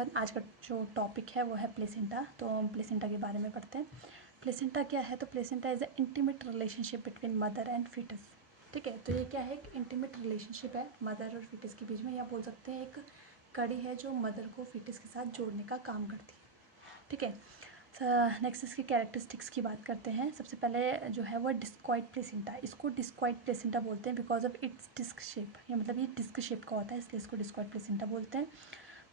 Everyone, आज का जो टॉपिक है वो है प्लेसेंटा। तो हम प्लेसेंटा के बारे में पढ़ते हैं। प्लेसेंटा क्या है? तो placenta is a intimate relationship between mother and foetus. ठीक है, तो ये क्या है? एक इंटीमेट रिलेशनशिप है मदर और फीटस के बीच में, या बोल सकते हैं एक कड़ी है जो मदर को फीटस के साथ जोड़ने का काम करती है। ठीक है, नेक्स्ट इसकी कैरेक्टरिस्टिक्स की बात करते हैं। सबसे पहले जो है वो डिस्क्वाइड प्लेसेंटा। इसको डिस्क्वाइड प्लेसेंटा बोलते हैं because of its disc shape. ये मतलब ये डिस्क शेप का होता है, इसलिए इसको डिस्क्वाइड प्लेसेंटा बोलते हैं।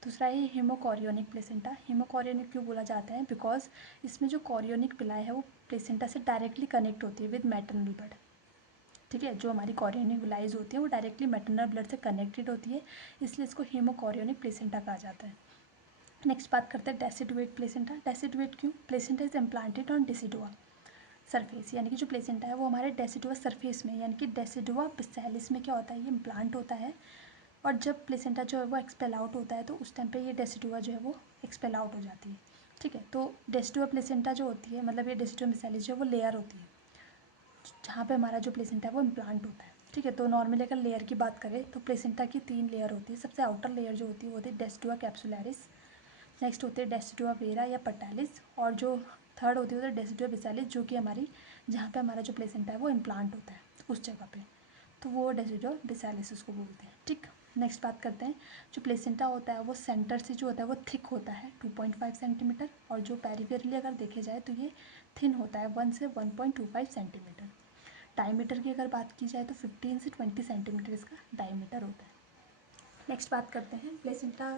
दूसरा है हीमोकॉरियोनिक प्लेसेंटा। हीमोकॉरियोनिक क्यों बोला जाता है? बिकॉज इसमें जो कॉरियोनिक पिलाई है वो प्लेसेंटा से डायरेक्टली कनेक्ट होती है विद मैटरनल ब्लड। ठीक है, जो हमारी कॉरियोनिक विलाइज होती है वो डायरेक्टली मैटरनल ब्लड से कनेक्टेड होती है, इसलिए इसको हीमोकॉरियोनिक प्लेसेंटा कहा जाता है। नेक्स्ट बात करते हैं डेसिडुएट प्लेसेंटा। डेसिडुएट क्यों? Placenta is implanted on decidua surface, यानी कि जो प्लेसेंटा है वो हमारे डेसिडुआ सरफेस में, यानी कि डेसिडुआ बिसैलिस में क्या होता है, ये इम्प्लांट होता है। और जब प्लेसेंटा जो है वो एक्सपेल आउट होता है तो उस टाइम पे ये डेसिडुआ जो है वो एक्सपेल आउट हो जाती है। ठीक है, तो डेसिडुआ प्लेसेंटा जो होती है, मतलब ये डेसिडुआ बिसैलिस जो है वो लेयर होती है जहाँ पे हमारा जो प्लेसेंटा है वो इम्प्लांट होता है। ठीक है, तो नॉर्मली अगर लेयर की बात करें तो प्लेसेंटा की 3 लेयर होती है। सबसे आउटर लेयर जो होती है वो होती है डेसिडुआ कैप्सुलैरिस, नेक्स्ट होते हैं डेसिडुआ वेरा या पटालिस, और जो थर्ड होती है डेसिडुआ बिसालिस, जो कि हमारी जहाँ पे हमारा जो प्लेसेंटा है वो इम्प्लांट होता है उस जगह पे, तो वो डेसिडुआ बिसालिस उसको बोलते हैं। ठीक, नेक्स्ट बात करते हैं। जो प्लेसेंटा होता है वो सेंटर से जो होता है वो थिक होता है 2.5 सेंटीमीटर, और जो पेरिफेरली अगर देखे जाए तो ये थिन होता है 1 से 1.25 सेंटीमीटर। डायमीटर की अगर बात की जाए तो 15 से 20 सेंटीमीटर इसका डायमीटर होता है। नेक्स्ट बात करते हैं। प्लेसेंटा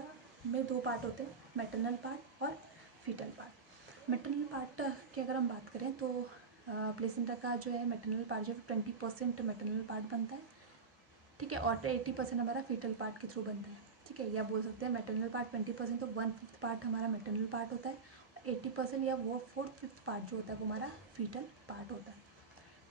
में 2 पार्ट होते हैं, मैटरनल पार्ट और फीटल पार्ट। मैटरनल पार्ट की अगर हम बात करें तो प्लेसेंटा का जो है मैटरनल पार्ट जो है 20% मैटरनल पार्ट बनता है। ठीक है, और 80% हमारा फीटल पार्ट के थ्रू बनता है। ठीक है, या बोल सकते हैं मैटरनल पार्ट 20%, तो 1/5 पार्ट हमारा मैटरनल पार्ट होता है, 80% या वो 4/5 पार्ट जो होता है वो हमारा फीटल पार्ट होता है।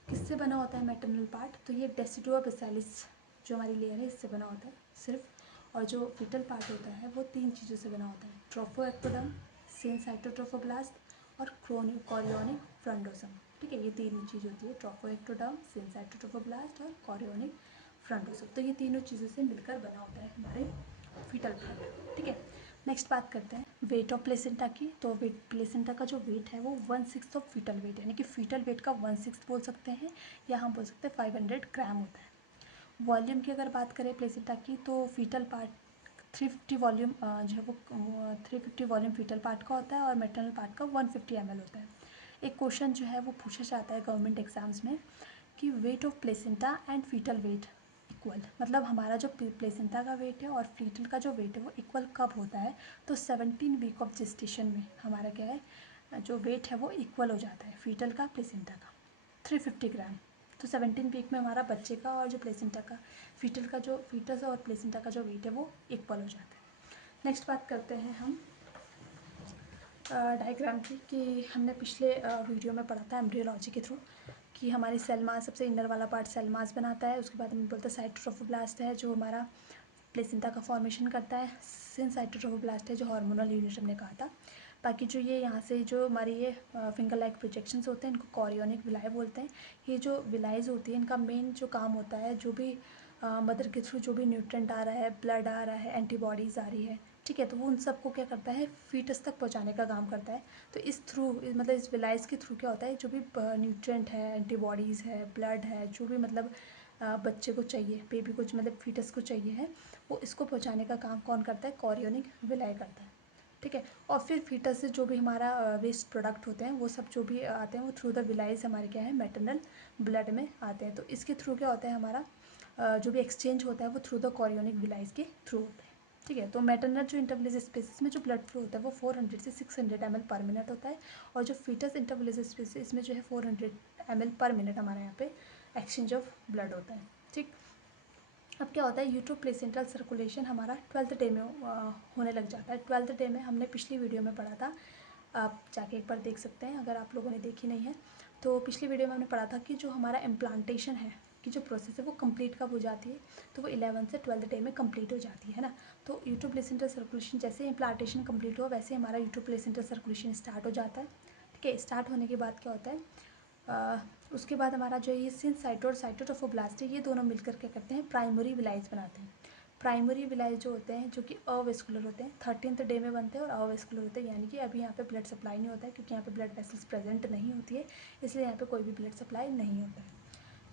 किससे बना होता है मैटरनल पार्ट? तो ये डेसिडुआ बिसालिस जो हमारी लेयर है इससे बना होता है सिर्फ। और जो फीटल पार्ट होता है वो 3 चीज़ों से बना होता है, ट्रोफोएक्टोडर्म, सिनसाइटोट्रोफोब्लास्ट और कॉरियोनिक फ्रंडोसम। ठीक है, ये 3 चीज़ होती है, ट्रोफोएक्टोडर्म, सिनसाइटोट्रोफोब्लास्ट और कॉरियोनिक फ्रंडोसम। तो ये तीनों चीज़ों से मिलकर बना होता है हमारे फीटल पार्ट। ठीक है, नेक्स्ट बात करते हैं वेट ऑफ प्लेसेंटा की। तो वेट, प्लेसेंटा का जो वेट है वो 1/6 ऑफ फीटल वेट, यानी कि फीटल वेट का 1/6 बोल सकते हैं, या हम बोल सकते हैं 500 ग्राम होता है। वॉल्यूम की अगर बात करें प्लेसेंटा की तो फीटल पार्ट 350 वॉल्यूम जो है वो 350 वॉल्यूम फीटल पार्ट का होता है, और मैटरनल पार्ट का 150 ml होता है। एक क्वेश्चन जो है वो पूछा जाता है गवर्नमेंट एग्जाम्स में कि weight of placenta and foetal weight equal, मतलब हमारा जो प्लेसेंटा का वेट है और फीटल का जो वेट है वो इक्वल कब होता है? तो 17 वीक ऑफ जेस्टेशन में हमारा क्या है, जो वेट है वो इक्वल हो जाता है फीटल का प्लेसेंटा का 350 ग्राम। तो 17 वीक में हमारा बच्चे का और जो प्लेसेंटा का फीटल का जो फीटस और प्लेसेंटा का जो वेट है वो इक्वल हो जाता है। नेक्स्ट बात करते हैं हम डायग्राम की, कि हमने पिछले वीडियो में पढ़ा था एम्ब्रियोलॉजी के थ्रू कि हमारी सेल मास, सबसे इनर वाला पार्ट सेल मास बनाता है, उसके बाद हम बोलते हैं साइटोट्रोफोब्लास्ट है जो हमारा प्लेसेंटा का फॉर्मेशन करता है, सिनसाइटोट्रोफोब्लास्ट है जो हार्मोनल यूनिट हमने कहा था। बाकी जो ये यहाँ से जो हमारी ये फिंगर लाइक प्रोजेक्शंस होते हैं इनको कॉरियोनिक विलाई बोलते हैं। ये जो विलाइज होती है इनका मेन जो काम होता है, जो भी मदर के थ्रू जो भी न्यूट्रेंट आ रहा है, ब्लड आ रहा है, एंटीबॉडीज़ आ रही है, ठीक है, तो वो उन सबको क्या करता है, फीटस तक पहुंचाने का काम करता है। तो इस थ्रू, मतलब इस विलाइज के थ्रू क्या होता है, जो भी न्यूट्रेंट है, एंटीबॉडीज़ है, ब्लड है, जो भी मतलब बच्चे को चाहिए, बेबी को मतलब फीटस को चाहिए है, वो इसको पहुंचाने का काम कौन करता है? कॉरियोनिक विलाई करता है। ठीक है, और फिर फीटस से जो भी हमारा वेस्ट प्रोडक्ट होते हैं वो सब जो भी आते हैं वो थ्रू द विलाइज हमारे क्या है, मैटरनल ब्लड में आते हैं। तो इसके थ्रू क्या होता है, हमारा जो भी एक्सचेंज होता है वो थ्रू द कॉरियोनिक विलाइज के थ्रू होता है। ठीक है, तो मैटरनल जो इंटरविलेज स्पेसिस में जो ब्लड फ्लो होता है वो 400 से 600 ml पर मिनट होता है, और जो फीटस इंटरविलेज स्पेसिस में जो है 400 ml पर मिनट हमारे यहाँ पे एक्सचेंज ऑफ ब्लड होता है। ठीक, अब क्या होता है, यूट्रो प्लेसेंटल सर्कुलेशन हमारा 12th डे में होने लग जाता है। 12th डे में हमने पिछली वीडियो में पढ़ा था, आप जाके एक बार देख सकते हैं अगर आप लोगों ने देखी नहीं है। तो पिछली वीडियो में हमने पढ़ा था कि जो हमारा इम्प्लांटेशन है की जो प्रोसेस है वो कंप्लीट कब हो जाती है, तो वो 11th से 12th डे में कंप्लीट हो जाती है ना। तो यूट्रो प्लेसेंटल सर्कुलेशन जैसे इम्प्लांटेशन कंप्लीट हुआ वैसे हमारा यूट्रो प्लेसेंटल सर्कुलेशन स्टार्ट हो जाता है। ठीक है, स्टार्ट होने के बाद क्या होता है, उसके बाद हमारा जो ये सिनसाइटो और साइटोट्रोफोब्लास्ट है ये दोनों मिलकर क्या करते हैं, प्राइमरी विलाइज बनाते हैं। प्राइमरी विलाई जो होते हैं जो कि अवेस्कुलर होते हैं 13th डे में बनते हैं और अवेस्कुलर होते हैं, यानी कि अभी यहाँ पे ब्लड सप्लाई नहीं होता है क्योंकि यहाँ पे ब्लड वेसल्स प्रेजेंट नहीं होती है, इसलिए यहाँ पे कोई भी ब्लड सप्लाई नहीं होता है।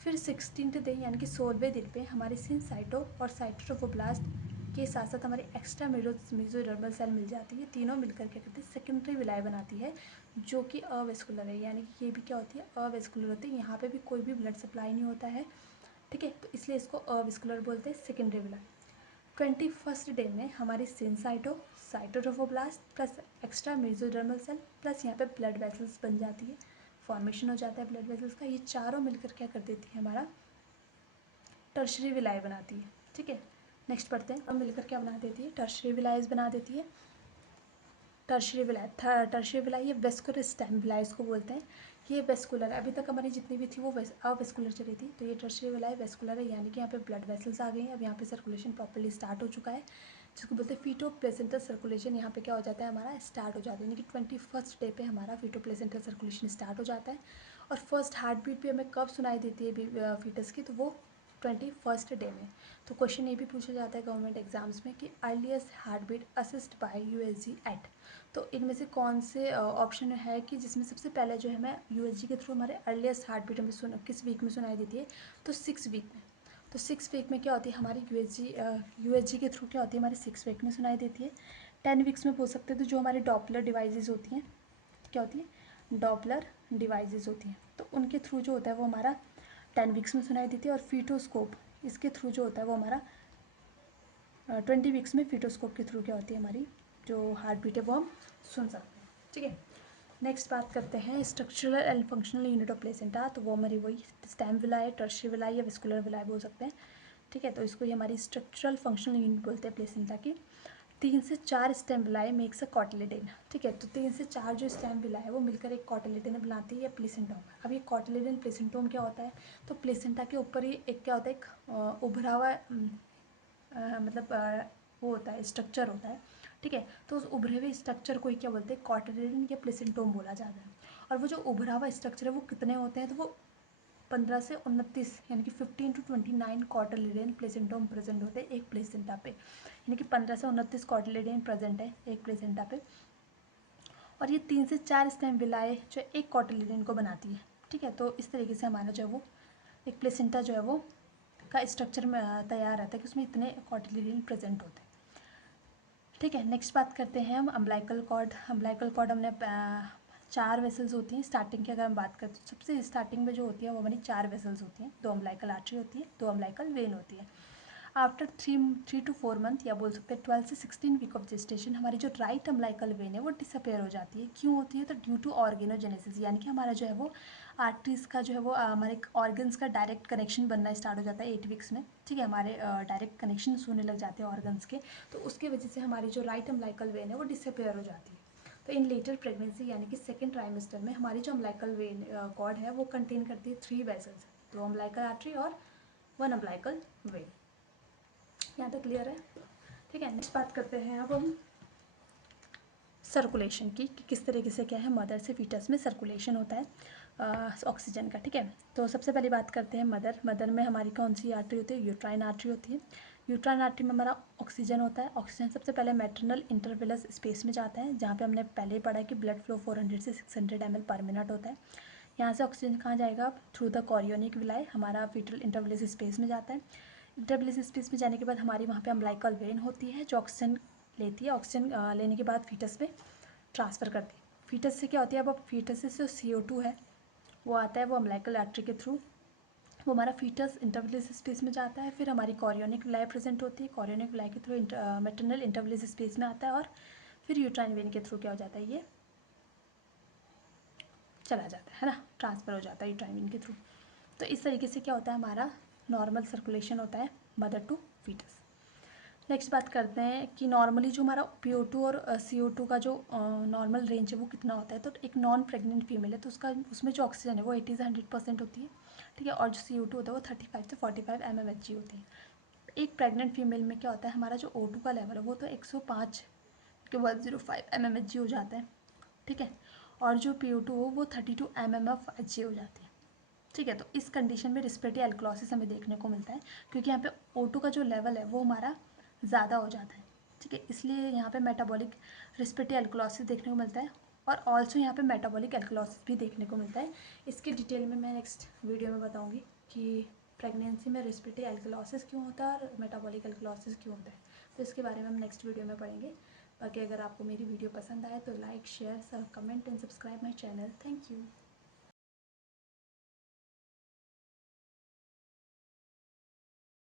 फिर 16th डे यानी कि 16वें दिन पे हमारे सिनसाइटो और साइटोट्रोफोब्लास्ट के साथ साथ हमारे एक्स्ट्रा मेसोडर्मल सेल मिल जाती है, तीनों मिलकर क्या करते हैं सेकेंडरी विलाई बनाती है जो कि अवेस्कुलर है, यानी कि ये भी क्या होती है अवेस्कुलर होती है, यहाँ पे भी कोई भी ब्लड सप्लाई नहीं होता है, ठीक है, तो इसलिए इसको अवेस्कुलर बोलते हैं सेकेंडरी विलाई। 21st डे में हमारी syncytio cytotrophoblast plus extra mesodermal cell plus यहाँ पे ब्लड वेसल्स बन जाती है, फॉर्मेशन हो जाता है ब्लड वेसल्स का, ये चारों मिलकर क्या कर देती है हमारा टर्शरी विलाई बनाती है, ठीक है। नेक्स्ट पढ़ते हैं, अब मिलकर क्या बना देती है टर्शरी विलाइज बना देती है। टर्शरी विलाई ये वेस्कुलर स्टेम विलाई इसको बोलते हैं, ये वेस्कुलर है, अभी तक हमारी जितनी भी थी वो अवेस्कुलर चली थी, तो ये टर्शरी विलाई वेस्कुलर है, यानी कि यहाँ पे ब्लड वेसल्स आ गई हैं, अब यहाँ पे सर्कुलेशन प्रॉपर्ली स्टार्ट हो चुका है, जिसको बोलते हैं फीटो प्लेसेंटल सर्कुलेशन यहाँ पे क्या हो जाता है हमारा स्टार्ट हो जाता है, यानी कि 21st डे पे हमारा फीटो प्लेसेंटल सर्कुलेशन स्टार्ट हो जाता है। और फर्स्ट हार्ट बीट भी हमें कब सुनाई देती है फीटस की, तो वो 21st डे में। तो क्वेश्चन ये भी पूछा जाता है गवर्नमेंट एग्जाम्स में कि earliest heartbeat assist by USG at, तो इनमें से कौन से ऑप्शन है कि जिसमें सबसे पहले जो है हमें यूएसजी के थ्रू हमारे अर्लीस्ट हार्ट बीट हमें किस वीक में सुनाई देती है, तो 6 वीक में। तो 6 वीक में क्या होती है हमारी यूएसजी के थ्रू क्या होती है हमारी 6 वीक में सुनाई देती है। 10 वीक्स में बोल सकते हैं तो जो हमारी डॉपलर डिवाइसेस होती हैं, क्या होती है डॉपलर डिवाइसेस होती हैं, तो उनके थ्रू जो होता है वो हमारा 10 वीक्स में सुनाई देती है। और फीटोस्कोप इसके थ्रू जो होता है वो हमारा 20 वीक्स में फीटोस्कोप के थ्रू क्या होती है हमारी जो हार्ट बीट है वो हम सुन सकते हैं, ठीक है। नेक्स्ट बात करते हैं structural and functional unit of placenta, तो वो हमारी वही स्टेम विलाई, टर्शियरी विलाई या वेस्कुलर विलाई बोल सकते हैं, ठीक है। तो इसको ही हमारी स्ट्रक्चरल फंक्शनल यूनिट बोलते हैं प्लेसेंटा की। 3 से 4 stem villi makes a cotyledon, ठीक है, तो 3 से 4 जो स्टेम विलाई है वो मिलकर एक कॉटिलिडन बनाती है या प्लेसेंटोम। अब ये कॉटिलिडन प्लेसेंटोम क्या होता है, तो प्लेसेंटा के ऊपर ही एक क्या होता है एक उभरा हुआ मतलब वो होता है स्ट्रक्चर होता है, ठीक है, तो उस उभरे हुए स्ट्रक्चर को ही क्या बोलते हैं कॉटिलिडन या प्लेसेंटोम बोला जाता है। और वो जो उभरा हुआ स्ट्रक्चर है वो कितने होते हैं, तो वो 15 से 29 यानी कि 15 to 29 कॉटिलिडन प्लेसेंटोम प्रेजेंट होते हैं एक प्लेसेंटा पे, यानी कि 15 से 29 कॉटिलिडन प्रेजेंट है एक प्लेसेंटा पे। और ये 3 से 4 स्टेम विलाए जो एक कॉटिलिडन को बनाती है, ठीक है, तो इस तरीके से हमारा जो है वो एक प्लेसेंटा जो है वो का स्ट्रक्चर में तैयार रहता है कि उसमें इतने कॉटिलिडन प्रेजेंट होते हैं, ठीक है। नेक्स्ट बात करते हैं हम अम्बिलिकल कॉर्ड। अम्बिलिकल कॉर्ड हमने 4 वेसल्स होती हैं स्टार्टिंग की, अगर हम बात करें तो सबसे स्टार्टिंग में जो होती है वो हमारी 4 वेसल्स होती हैं, 2 अम्बिलिकल आर्टरी होती है, 2 अम्बिलिकल वेन होती है। आफ्टर 3 to 4 मंथ या बोल सकते हैं 12 से 16 वीक ऑफ जेस्टेशन हमारी जो राइट अम्बिलिकल वेन है वो डिसअपेयर हो जाती है। क्यों होती है, तो ड्यू टू ऑर्गेनोजेनेसिस, यानी कि हमारा जो है वो आर्टरीज का जो है वो हमारे ऑर्गन्स का डायरेक्ट कनेक्शन बनना स्टार्ट हो जाता है 8 वीक्स में, ठीक है, हमारे डायरेक्ट कनेक्शन होने लग जाते हैं ऑर्गन्स के, तो उसकी वजह से हमारी जो राइट अम्बिलिकल वेन है वो डिसअपेयर हो जाती है। तो इन लेटर प्रेगनेंसी यानी कि सेकेंड ट्राइमेस्टर में हमारी जो अम्बिलिकल वेन कॉर्ड है वो कंटेन करती है 3 वेसल्स, 2 अम्बिलिकल आर्टरी और 1 अम्बिलिकल वेन। यहाँ तक क्लियर है, ठीक है। नेक्स्ट बात करते हैं अब हम सर्कुलेशन की कि किस तरीके से क्या है मदर से फीटस में सर्कुलेशन होता है ऑक्सीजन का, ठीक है। तो सबसे पहली बात करते हैं मदर में हमारी कौन सी आर्टरी होती है, यूट्राइन आर्टरी होती है। यूट्राइन आर्टरी में हमारा ऑक्सीजन होता है, ऑक्सीजन सबसे पहले मैटरनल इंटरवेलस स्पेस में जाता है, जहाँ पे हमने पहले ही पढ़ा है कि ब्लड फ्लो 400 से 600 ml पर मिनट होता है। यहाँ से ऑक्सीजन कहाँ जाएगा, थ्रू द कॉरियोनिक विलाई हमारा फीटल इंटरवेलस स्पेस में जाता है। इंटरवेलस स्पेस में जाने के बाद हमारी वहाँ पे अम्बिलिकल वेन होती है जो ऑक्सीजन लेती है, ऑक्सीजन लेने के बाद फीटस में ट्रांसफ़र करती है। फीटस से क्या होती है, अब फीटस से जो CO2 है वो आता है वो अम्बिलिकल आर्टरी के थ्रू, वो हमारा फीटस इंटरवेलस स्पेस में जाता है, फिर हमारी कॉरियोनिक विलाई प्रेजेंट होती है, कॉरियोनिक विलाई के थ्रू मैटरनल इंटरवेलस स्पेस में आता है और फिर यूट्राइन वेन के थ्रू क्या हो जाता है ये चला जाता है ना, ट्रांसफ़र हो जाता है यूट्राइन वेन के थ्रू। तो इस तरीके से क्या होता है हमारा नॉर्मल सर्कुलेशन होता है मदर टू फीटस। नेक्स्ट बात करते हैं कि नॉर्मली जो हमारा PO2 और CO2 का जो नॉर्मल रेंज है वो कितना होता है, तो एक नॉन प्रेग्नेंट फीमेल है तो उसमें जो ऑक्सीजन है वो 80 से 100% होती है, ठीक है, और जो CO2 होता है वो 35 से 45 mmHg होती है। एक प्रेग्नेंट फीमेल में क्या होता है हमारा जो O2 का लेवल है वो तो 105 के 105 mmHg हो जाता है, ठीक है, और जो PO2 हो वो 32 mmFHg हो जाती है, ठीक है। तो इस कंडीशन में रिस्पिरेटरी एल्कोलिसिस हमें देखने को मिलता है क्योंकि यहाँ पे O2 का जो लेवल है वो हमारा ज़्यादा हो जाता है, ठीक है। इसलिए यहाँ पे मेटाबॉलिक रेस्पिरेटरी अल्कलोसिस देखने को मिलता है, और ऑल्सो यहाँ पे मेटाबॉलिक अल्कलोसिस भी देखने को मिलता है। इसकी डिटेल में मैं नेक्स्ट वीडियो में बताऊँगी कि प्रेगनेंसी में रेस्पिरेटरी अल्कलोसिस क्यों होता है और मेटाबॉलिक अल्कलोसिस क्यों होता है, तो इसके बारे में हम नेक्स्ट वीडियो में पढ़ेंगे। बाकी अगर आपको मेरी वीडियो पसंद आए तो like, share, comment and subscribe my channel. Thank you.